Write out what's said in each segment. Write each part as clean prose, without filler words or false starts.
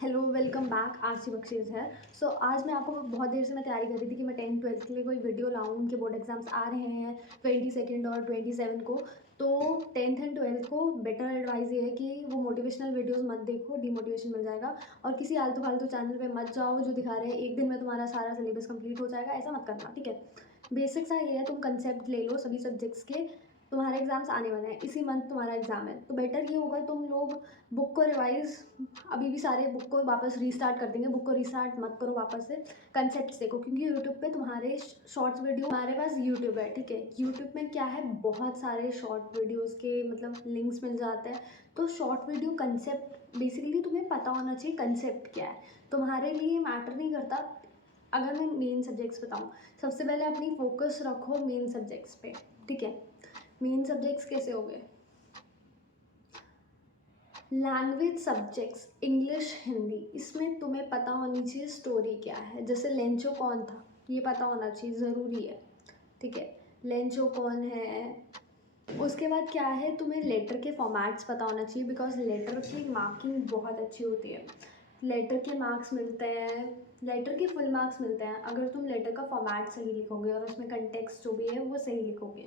Hello, welcome back. RC बख्शीस है। आज मैं आपको बहुत देर से मैं तैयारी कर रही थी कि मैं 10th 12th के लिए कोई वीडियो लाऊं। उनके बोर्ड एग्जाम्स आ रहे हैं 22 और 27 को। तो 10th एंड 12th को बेटर एडवाइस ये है कि वो मोटिवेशनल वीडियोस मत देखो, डीमोटिवेशन मिल जाएगा। और किसी आलतू फालतू चैनल पे मत जाओ जो दिखा रहे हैं एक दिन में तुम्हारा सारा सिलेबस कंप्लीट हो जाएगा। ऐसा मत करना, ठीक है। बेसिक सा ये है, तुम कंसेप्ट ले लो सभी सब्जेक्ट्स के। तुम्हारे एग्जाम्स आने वाले हैं, इसी मंथ तुम्हारा एग्जाम है, तो बेटर ये होगा तुम लोग बुक को रिवाइज अभी भी सारे बुक को वापस रीस्टार्ट कर देंगे। बुक को रीस्टार्ट मत करो, वापस से कंसेप्ट देखो, क्योंकि यूट्यूब पे तुम्हारे शॉर्ट्स वीडियो, हमारे पास यूट्यूब है, ठीक है। यूट्यूब में क्या है, बहुत सारे शॉर्ट वीडियोस के मतलब लिंक्स मिल जाते हैं। तो शॉर्ट वीडियो कंसेप्ट बेसिकली तुम्हें पता होना चाहिए कंसेप्ट क्या है। तुम्हारे लिए मैटर नहीं करता। अगर मैं मेन सब्जेक्ट्स बताऊँ, सबसे पहले अपनी फोकस रखो मेन सब्जेक्ट्स पे, ठीक है। मेन सब्जेक्ट्स कैसे हो गए? लैंग्वेज सब्जेक्ट्स इंग्लिश हिंदी, इसमें तुम्हें पता होनी चाहिए स्टोरी क्या है। जैसे लेंचो कौन था ये पता होना चाहिए, ज़रूरी है, ठीक है। लेंचो कौन है। उसके बाद क्या है, तुम्हें लेटर के फॉर्मेट्स पता होना चाहिए, बिकॉज लेटर की मार्किंग बहुत अच्छी होती है। लेटर के मार्क्स मिलते हैं, लेटर के फुल मार्क्स मिलते हैं अगर तुम लेटर का फॉर्मेट सही लिखोगे और उसमें कंटेक्स्ट जो भी है वो सही लिखोगे।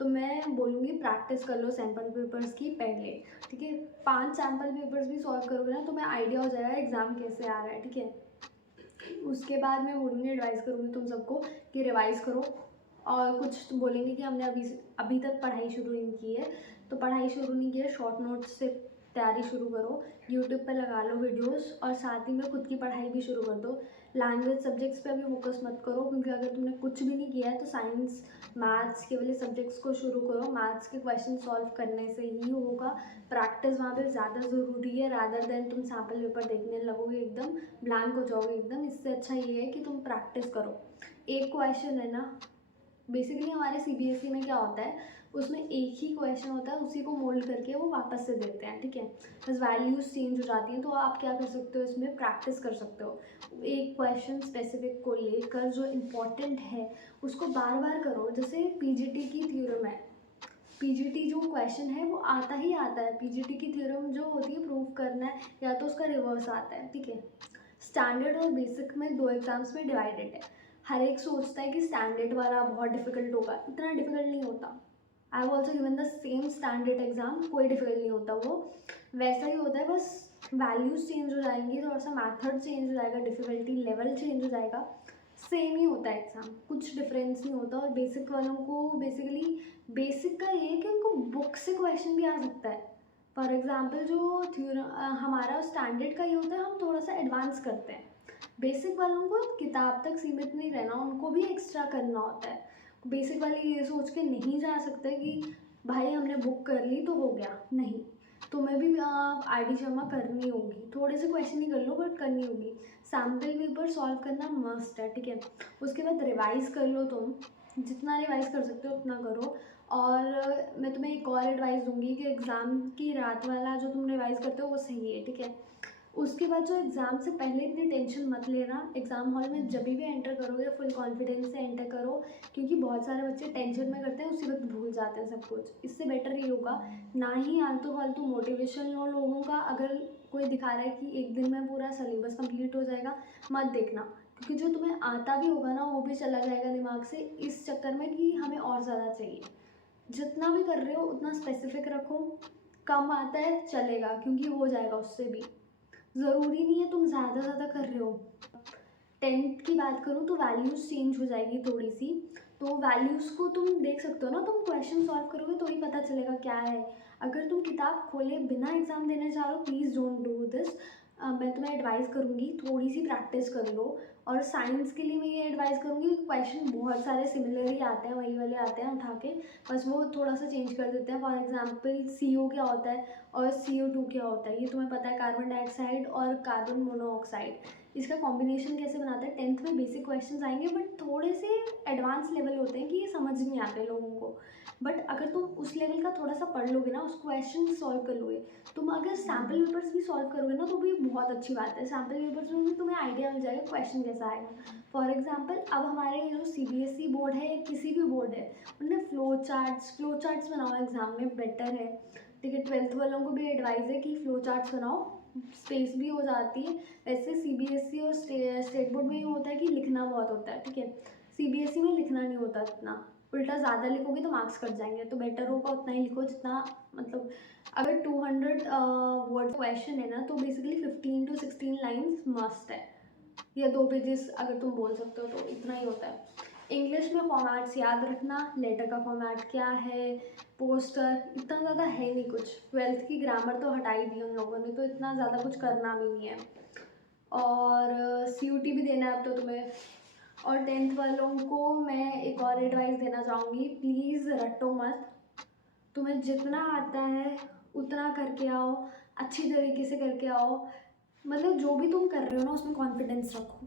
तो मैं बोलूँगी प्रैक्टिस कर लो सैम्पल पेपर्स की पहले, ठीक है। 5 सैम्पल पेपर्स भी सॉल्व करोगे ना, तुम्हें आइडिया हो जाएगा एग्ज़ाम कैसे आ रहा है, ठीक है। उसके बाद मैं बोलूँगी, एडवाइस करूँगी तुम सबको कि रिवाइज़ करो। और कुछ तो बोलेंगे कि हमने अभी तक पढ़ाई शुरू नहीं की है, तो पढ़ाई शुरू नहीं की है, शॉर्ट नोट्स से तैयारी शुरू करो। यूट्यूब पर लगा लो वीडियोस और साथ ही में खुद की पढ़ाई भी शुरू कर दो। लैंग्वेज सब्जेक्ट्स पे अभी फोकस मत करो, क्योंकि अगर तुमने कुछ भी नहीं किया है तो साइंस मैथ्स के वाले सब्जेक्ट्स को शुरू करो। मैथ्स के क्वेश्चन सॉल्व करने से ही होगा। प्रैक्टिस वहाँ पे ज़्यादा ज़रूरी है, रादर देन तुम सैम्पल पेपर देखने लगोगे एकदम ब्लैंक हो जाओगे एकदम। इससे अच्छा ये है कि तुम प्रैक्टिस करो। एक क्वेश्चन है ना, बेसिकली हमारे सीबीएसई में क्या होता है, उसमें एक ही क्वेश्चन होता है, उसी को मोल्ड करके वो वापस से देते हैं, ठीक है। बस वैल्यूज चेंज हो जाती हैं, तो आप क्या कर सकते हो, इसमें प्रैक्टिस कर सकते हो। एक क्वेश्चन स्पेसिफिक को लेकर जो इम्पोर्टेंट है उसको बार बार करो। जैसे पीजीटी की थ्योरम है, पीजीटी जो क्वेश्चन है वो आता ही आता है। पीजीटी की थ्योरम जो होती है प्रूव करना है, या तो उसका रिवर्स आता है, ठीक है। स्टैंडर्ड और बेसिक में 2 एग्जाम्स में डिवाइडेड है। हर एक सोचता है कि स्टैंडर्ड वाला बहुत डिफिकल्ट होगा, इतना डिफिकल्ट नहीं होता। I have also given the same standard exam, कोई डिफिकल्ट नहीं होता वो, वैसा ही होता है। बस वैल्यूज चेंज हो जाएंगी, थोड़ा सा मैथड चेंज हो जाएगा, डिफिकल्टी लेवल चेंज हो जाएगा, सेम ही होता है एग्ज़ाम, कुछ डिफरेंस नहीं होता। और बेसिक वालों को बेसिकली बेसिक का ये है कि उनको बुक से क्वेश्चन भी आ सकता है। फॉर एग्जाम्पल जो हमारा स्टैंडर्ड का ये होता है, हम थोड़ा सा एडवांस करते हैं। बेसिक वालों को किताब तक सीमित नहीं रहना, उनको भी एक्स्ट्रा करना होता है। बेसिक वाले ये सोच के नहीं जा सकते कि भाई हमने बुक कर ली तो हो गया, नहीं। तुम्हें भी आईडी जमा करनी होगी, थोड़े से क्वेश्चन ही कर लो बट करनी होगी। सैम्पल पेपर सॉल्व करना मस्ट है, ठीक है। उसके बाद रिवाइज कर लो, तुम जितना रिवाइज कर सकते हो उतना करो। और मैं तुम्हें एक और एडवाइस दूंगी कि एग्ज़ाम की रात वाला जो तुम रिवाइज करते हो वो सही है, ठीक है। उसके बाद जो एग्ज़ाम से पहले इतनी टेंशन मत लेना। एग्ज़ाम हॉल में जब भी एंटर करोगे फुल कॉन्फिडेंस से एंटर करो, क्योंकि बहुत सारे बच्चे टेंशन में करते हैं, उसी वक्त भूल जाते हैं सब कुछ। इससे बेटर ये होगा, ना ही आलतू फालतू मोटिवेशन लो लोगों का। अगर कोई दिखा रहा है कि एक दिन में पूरा सिलेबस कंप्लीट हो जाएगा, मत देखना, क्योंकि जो तुम्हें आता भी होगा ना वो भी चला जाएगा दिमाग से, इस चक्कर में कि हमें और ज़्यादा चाहिए। जितना भी कर रहे हो उतना स्पेसिफिक रखो। कम आता है चलेगा, क्योंकि हो जाएगा उससे भी। ज़रूरी नहीं है तुम ज़्यादा कर रहे हो। 10th की बात करूँ तो वैल्यूज़ चेंज हो जाएगी थोड़ी सी। तो वैल्यूज़ को तुम देख सकते हो ना, तुम क्वेश्चन सॉल्व करोगे तो ही पता चलेगा क्या है। अगर तुम किताब खोले बिना एग्ज़ाम देने जा रहे हो, प्लीज़ डोंट डू दिस। मैं तुम्हें एडवाइस करूँगी थोड़ी सी प्रैक्टिस कर लो। और साइंस के लिए मैं ये एडवाइस करूँगी, क्वेश्चन बहुत सारे सिमिलर ही आते हैं, वही वाले आते हैं उठा के, बस वो थोड़ा सा चेंज कर देते हैं। फॉर एग्जाम्पल CO क्या होता है और CO2 क्या होता है, ये तुम्हें पता है, कार्बन डाइऑक्साइड और कार्बन मोनोऑक्साइड। इसका कॉम्बिनेशन कैसे बनाते हैं 10th में बेसिक क्वेश्चंस आएंगे, बट थोड़े से एडवांस लेवल होते हैं कि ये समझ नहीं आते लोगों को। बट अगर तुम उस लेवल का थोड़ा सा पढ़ लोगे ना, उस क्वेश्चन सॉल्व कर लोगे, तुम अगर सैम्पल पेपर्स भी सॉल्व करोगे ना तो भी बहुत अच्छी बात है। सैम्पल पेपर्स में भी तुम्हें आइडिया मिल जाएगा क्वेश्चन कैसा आएगा। फॉर एग्जाम्पल अब हमारे जो CBSE बोर्ड है या किसी भी बोर्ड है, उनने फ्लो चार्ट्स बनाओ एग्जाम में, बेटर है, ठीक है। 12th वालों को भी एडवाइस है कि फ्लो चार्ट्स बनाओ, स्पेस भी हो जाती है। वैसे सीबीएसई और स्टेट बोर्ड में ये होता है कि लिखना बहुत होता है, ठीक है। सीबीएसई में लिखना नहीं होता इतना, उल्टा ज़्यादा लिखोगे तो मार्क्स कट जाएंगे, तो बेटर होगा उतना ही लिखो जितना, मतलब अगर 200 वर्ड क्वेश्चन है ना, तो बेसिकली 15 to 16 लाइन्स मस्ट है, या 2 पेजेस अगर तुम बोल सकते हो, तो इतना ही होता है। इंग्लिश में फॉर्मेट्स याद रखना, लेटर का फॉर्मेट क्या है, पोस्टर, इतना ज़्यादा है नहीं कुछ। 12th की ग्रामर तो हटा ही दी उन लोगों ने, तो इतना ज़्यादा कुछ करना भी नहीं है। और सीयूटी भी देना है अब तो तुम्हें। और 10th वालों को मैं एक और एडवाइस देना चाहूँगी, प्लीज़ रटो मत, तुम्हें जितना आता है उतना करके आओ, अच्छी तरीके से करके आओ, मतलब जो भी तुम कर रहे हो ना उसमें कॉन्फिडेंस रखो।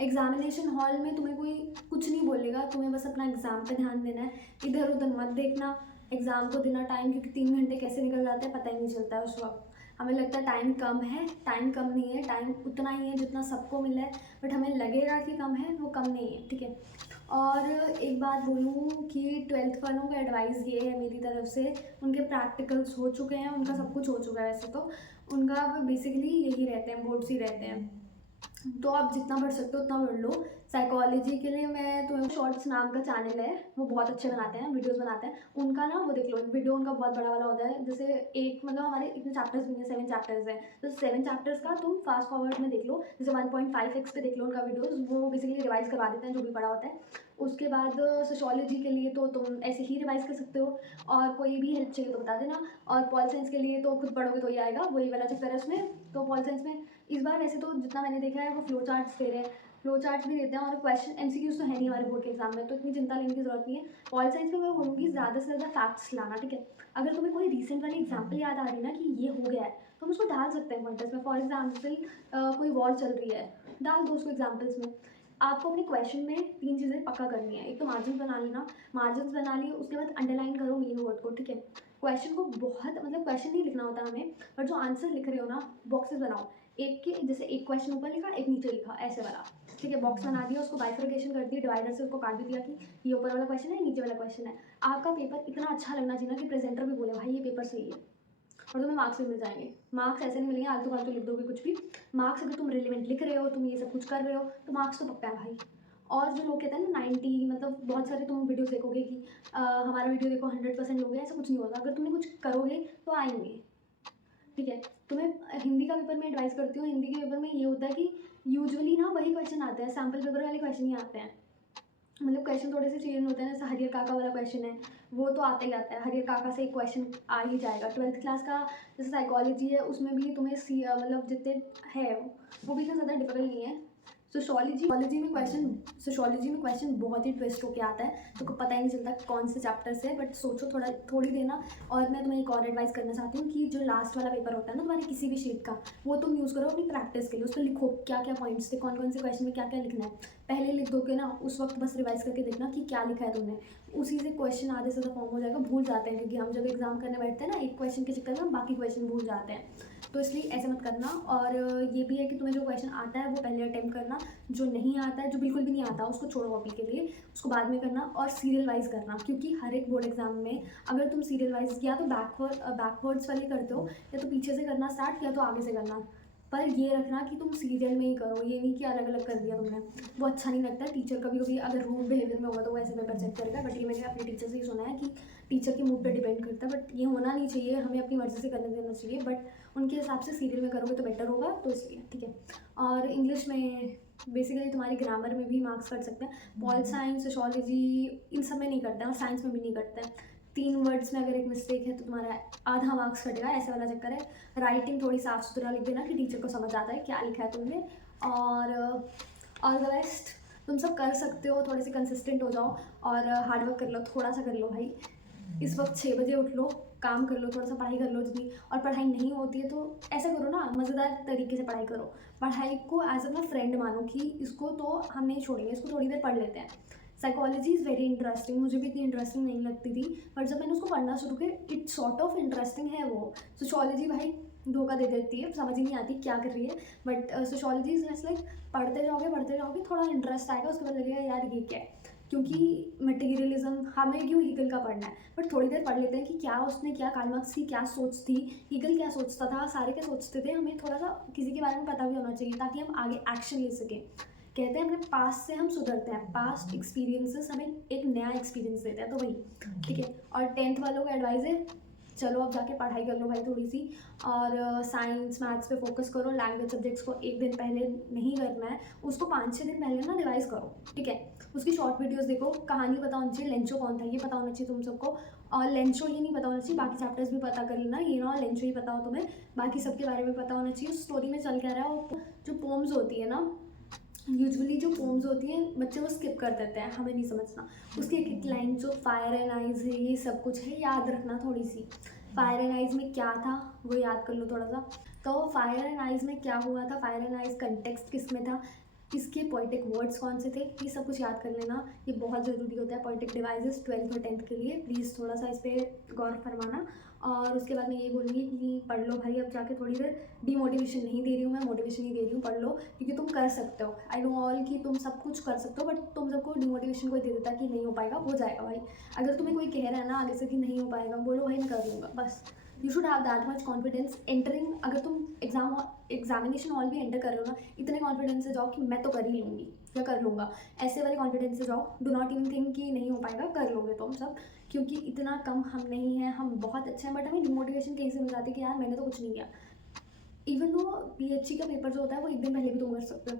एग्जामिनेशन हॉल में तुम्हें कोई कुछ नहीं बोलेगा, तुम्हें बस अपना एग्ज़ाम पे ध्यान देना है, इधर उधर मत देखना। एग्ज़ाम को देना टाइम, क्योंकि 3 घंटे कैसे निकल जाते हैं पता ही नहीं चलता है उस वक्त। हमें लगता है टाइम कम है, टाइम कम नहीं है, टाइम उतना ही है जितना सबको मिला है, बट हमें लगेगा कि कम है, वो कम नहीं है, ठीक है। और एक बात बोलूँ कि 12th वालों का एडवाइस ये है मेरी तरफ से, उनके प्रैक्टिकल्स हो चुके हैं, उनका सब कुछ हो चुका है वैसे तो, उनका बेसिकली यही रहते हैं, बोर्ड्स ही रहते हैं, तो आप जितना पढ़ सकते हो उतना पढ़ लो। साइकोलॉजी के लिए मैं तुम्हें शॉर्ट्स नाम का चैनल है, वो बहुत अच्छे बनाते हैं, वीडियोस बनाते हैं, उनका ना वो देख लो, वीडियो उनका बहुत बड़ा वाला होता है, जैसे एक मतलब हमारे इतने चैप्टर्स भी नहीं है, 7 चैप्टर्स हैं, तो 7 चैप्टर्स का तुम फास्ट फॉरवर्ड में देख लो, जैसे 1.5x पे देख लो उनका वीडियोस, वो बेसिकली रिवाइज करवा देते हैं जो भी पढ़ा होता है। उसके बाद सोशियोलॉजी के लिए तो तुम ऐसे ही रिवाइज कर सकते हो, और कोई भी हेल्प चाहिए तो बता देना। और पॉल साइंस के लिए तो खुद पढ़ोगे तो ही आएगा, वही वाला चैप्टर है उसमें। तो पॉल साइंस में इस बार वैसे तो जितना मैंने देखा है वो फ्लो चार्ट्स दे रहे हैं, फ्लो चार्ट्स भी देते हैं, और क्वेश्चन एमसीक्यूज तो है नहीं हमारे बोर्ड के एग्जाम में, तो इतनी चिंता लेने की जरूरत नहीं है। पॉल साइंस में मैं बोलूँगी ज़्यादा से ज़्यादा फैक्ट्स लाना, ठीक है। अगर तुम्हें कोई रिसेंट वाली एग्जाम्पल याद आ रही है ना कि ये हो गया है, तो हम उसको डाल सकते हैं पॉइंटर्स में। फॉर एग्जाम्पल कोई वॉर चल रही है, डाल दो उसको एग्जाम्पल्स में। आपको अपने क्वेश्चन में 3 चीज़ें पक्का करनी है, एक तो मार्जिन बना लेना, मार्जिन बना लिए, उसके बाद अंडरलाइन करो मेन वर्ड को, ठीक है। क्वेश्चन को बहुत, मतलब क्वेश्चन नहीं लिखना होता हमें, बट जो आंसर लिख रहे हो ना, बॉक्सेस बनाओ, एक के जैसे एक क्वेश्चन ऊपर लिखा, एक नीचे लिखा, ऐसे वाला, ठीक है। बॉक्स बना दिया, उसको बाइफर्केशन कर दिया, डिवाइडर से उसको काट भी दिया कि ये ऊपर वाला क्वेश्चन है, नीचे वाला क्वेश्चन है। आपका पेपर इतना अच्छा लगना चाहिए ना कि प्रेजेंटर भी बोले भाई ये पेपर सही है, और तुम्हें मार्क्स भी मिल जाएंगे। मार्क्स ऐसे नहीं मिलेंगे आलतू फालतू लिख दोगे कुछ भी, मार्क्स अगर तुम रिलेवेंट लिख रहे हो, तुम ये सब कुछ कर रहे हो, तो मार्क्स तो पक्का है भाई। और जो लोग कहते हैं ना 90, मतलब बहुत सारे तुम वीडियोस देखोगे कि हमारा वीडियो देखो 100% लोग हैं, ऐसा कुछ नहीं होता। अगर तुमने कुछ करोगे तो आएंगे, ठीक है। तुम्हें हिंदी का पेपर में एडवाइस करती हूँ, हिंदी के पेपर में ये होता है कि यूजुअली ना वही क्वेश्चन आते हैं, सैम्पल पेपर वाले क्वेश्चन ही आते हैं, मतलब क्वेश्चन थोड़े से चेंज होते हैं। जैसे हरियर काका वाला क्वेश्चन है, वो तो आता ही आता है, हरियर काका से एक क्वेश्चन आ ही जाएगा। 12th क्लास का जैसे साइकोलॉजी है, उसमें भी तुम्हें मतलब जितने है वो भी इतना ज़्यादा डिफिकल्ट नहीं है। सोशियोलॉजी में क्वेश्चन बहुत ही ट्विस्ट होके आता है, तो पता ही नहीं चलता कौन से चैप्टर से, बट सोचो थोड़ी देना। और मैं तुम्हें एक और एडवाइस करना चाहती हूँ कि जो लास्ट वाला पेपर होता है ना तुम्हारे किसी भी शीट का, वो तुम यूज़ करो अपनी प्रैक्टिस के लिए, उस पर लिखो क्या क्या पॉइंट्स थे, कौन कौन से क्वेश्चन में क्या क्या लिखना है, पहले लिख दोगे ना, उस वक्त बस रिवाइज करके देखना कि क्या लिखा है तुमने, उसी से क्वेश्चन आधे से ज़्यादा फॉर्म हो जाएगा। भूल जाते हैं क्योंकि हम जब एग्जाम करने बैठते हैं ना, एक क्वेश्चन के चक्कर में हम बाकी क्वेश्चन भूल जाते हैं, तो इसलिए ऐसे मत करना। और ये भी है कि तुम्हें जो क्वेश्चन आता है वो पहले अटेम्प्ट करना, जो नहीं आता है, जो बिल्कुल भी नहीं आता, उसको छोड़ो कॉपी के लिए, उसको बाद में करना। और सीरियल वाइज करना, क्योंकि हर एक बोर्ड एग्जाम में अगर तुम सीरियल वाइज या तो बैकवर्ड्स वाले करते हो, या तो पीछे से करना स्टार्ट, या तो आगे से करना, पर ये रखना कि तुम सीरियल में ही करो, ये नहीं कि अलग अलग कर दिया तुमने, वो अच्छा नहीं लगता है। टीचर कभी कभी अगर रूड बिहेवियर में होगा तो वो ऐसे पेपर चेक करेगा, बट ये मैंने अपने टीचर से ही सुना है कि टीचर के मूड पे डिपेंड करता है, बट ये होना नहीं चाहिए, हमें अपनी मर्ज़ी से करने देना चाहिए, बट उनके हिसाब से सीरियल में करोगे तो बेटर होगा, तो इसलिए ठीक है। और इंग्लिश में बेसिकली तुम्हारी ग्रामर में भी मार्क्स कट सकते हैं, पॉल साइंस, सोशियोलॉजी, इन सब में नहीं कटते हैं, और साइंस में भी नहीं कटते हैं। 3 वर्ड्स में अगर एक मिस्टेक है तो तुम्हारा आधा मार्क्स कटेगा, ऐसे वाला चक्कर है। राइटिंग थोड़ी साफ सुथरा लिख देना कि टीचर को समझ आता है क्या लिखा है तुमने। और ऑल द बेस्ट, तुम सब कर सकते हो, थोड़े से कंसिस्टेंट हो जाओ और हार्ड वर्क कर लो, थोड़ा सा कर लो भाई। इस वक्त 6 बजे उठ लो, काम कर लो, थोड़ा सा पढ़ाई कर लो जितनी, और पढ़ाई नहीं होती है तो ऐसा करो ना, मज़ेदार तरीके से पढ़ाई करो, पढ़ाई को एज अपना फ्रेंड मानो कि इसको तो हम नहीं छोड़ेंगे, इसको थोड़ी देर पढ़ लेते हैं। साइकोलॉजी इज़ वेरी इंटरेस्टिंग, मुझे भी इतनी इंटरेस्टिंग नहीं लगती थी, पर जब मैंने उसको पढ़ना शुरू किया इट्स सॉर्ट ऑफ इंटरेस्टिंग है वो। सोशियोलॉजी भाई धोखा दे देती है, समझ ही नहीं आती क्या कर रही है, बट सोशियोलॉजी इज लाइक पढ़ते जाओगे थोड़ा इंटरेस्ट आएगा, उसके बाद लगेगा यार ये क्या है। क्योंकि मटेरियलिज्म हमें क्यों हीगल का पढ़ना है, बट थोड़ी देर पढ़ लेते हैं कि क्या उसने, क्या कार्ल मार्क्स की क्या सोच थी, हीगल क्या सोचता था, सारे क्या सोचते थे, हमें थोड़ा सा किसी के बारे में पता भी होना चाहिए ताकि हम आगे एक्शन ले सकें। कहते हैं अपने पास्ट से हम सुधरते हैं, पास्ट एक्सपीरियंसेस हमें एक नया एक्सपीरियंस देते हैं, तो वही ठीक है। और 10th वालों का एडवाइस है, चलो अब जाके पढ़ाई कर लो भाई थोड़ी सी, और साइंस मैथ्स पे फोकस करो। लैंग्वेज सब्जेक्ट्स को एक दिन पहले नहीं करना है, उसको 5-6 दिन पहले ना रिवाइज करो, ठीक है। उसकी शॉर्ट वीडियोस देखो, कहानी पता होनी चाहिए, लेंचो कौन था ये पता होना चाहिए तुम सबको, और लेंचो ही नहीं पता होना चाहिए, बाकी चैप्टर्स भी पता कर लेना, ये ना लेंचो ही पता हो तुम्हें, बाकी सबके बारे में पता होना चाहिए। स्टोरी में चल क्या रहा है, वो जो पोम्स होती है ना, यूजुअली जो पोम्स होती हैं बच्चे वो स्किप कर देते हैं, हमें नहीं समझना। उसकी एक एक लाइन जो फायर एंड आइज है, ये सब कुछ है, याद रखना थोड़ी सी। फायर एंड आइज में क्या था वो याद कर लो थोड़ा सा। तो फायर एंड आइज में क्या हुआ था, फायर एंड आइज कंटेक्स्ट किस में था, इसके पोइटिक वर्ड्स कौन से थे, ये सब कुछ याद कर लेना, ये बहुत ज़रूरी होता है पोइटिक डिवाइसेस 12th और 10th के लिए। प्लीज़ थोड़ा सा इस पर गौर फरमाना। और उसके बाद मैं ये बोलूँगी कि पढ़ लो भाई, अब जाके थोड़ी देर डीमोटिवेशन नहीं दे रही हूँ मैं, मोटिवेशन ही दे रही हूँ, पढ़ लो क्योंकि तुम कर सकते हो। आई नो ऑल कि तुम सब कुछ कर सकते हो, बट तुम सबको डिमोटिवेशन कोई दे देता है कि नहीं हो पाएगा, हो जाएगा भाई। अगर तुम्हें कोई कह रहा है ना आगे से कि नहीं हो पाएगा, बोलो भाई मैं कर लूँगा, बस। You should have that much confidence entering. अगर तुम एग्जामिनेशन हॉल भी एंटर कर रहे हो ना, इतने कॉन्फिडेंस से जाओ कि मैं तो कर ही लूँगी या कर लूँगा, ऐसे वाले कॉन्फिडेंस से जाओ। डू नॉट इवन थिंक कि नहीं हो पाएगा, कर लोगे तुम सब, क्योंकि इतना कम हम नहीं हैं, हम बहुत अच्छे हैं, बट हमें डिमोटिवेशन कहीं से मिल जाती है कि यार मैंने तो कुछ नहीं किया। इवन वो पीएचडी का पेपर जो होता है वो एक दिन पहले भी तुम कर सकते हो,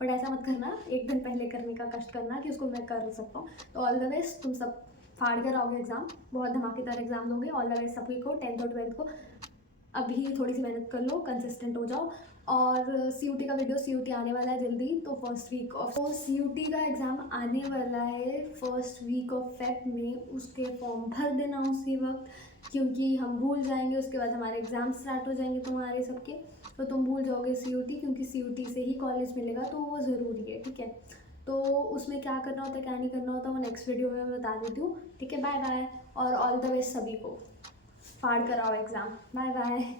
बट ऐसा मत करना एक दिन पहले करने का कष्ट करना कि उसको मैं कर सकता हूँ। तो ऑल द बेस्ट, तुम सब फाड़ कर आओगे एग्जाम, बहुत धमाकेदार एग्जाम दोगे। ऑल द बेस्ट सभी को, 10th और 12th को। अभी थोड़ी सी मेहनत कर लो, कंसिस्टेंट हो जाओ। और सीयूटी का वीडियो, सीयूटी आने वाला है जल्दी, तो फर्स्ट वीक ऑफ, तो सीयूटी का एग्ज़ाम आने वाला है फर्स्ट वीक ऑफ फेब में, उसके फॉर्म भर देना उसी वक्त, क्योंकि हम भूल जाएंगे, उसके बाद हमारे एग्ज़ाम स्टार्ट हो जाएंगे तुम्हारे सबके, तो तुम भूल जाओगे सीयूटी, क्योंकि सीयूटी से ही कॉलेज मिलेगा, तो वो ज़रूरी है, ठीक है। तो उसमें क्या करना होता है क्या नहीं करना होता वो नेक्स्ट वीडियो में मैं बता देती हूँ, ठीक है। बाय बाय, और ऑल द बेस्ट सभी को, फाड़ कराओ एग्ज़ाम, बाय बाय।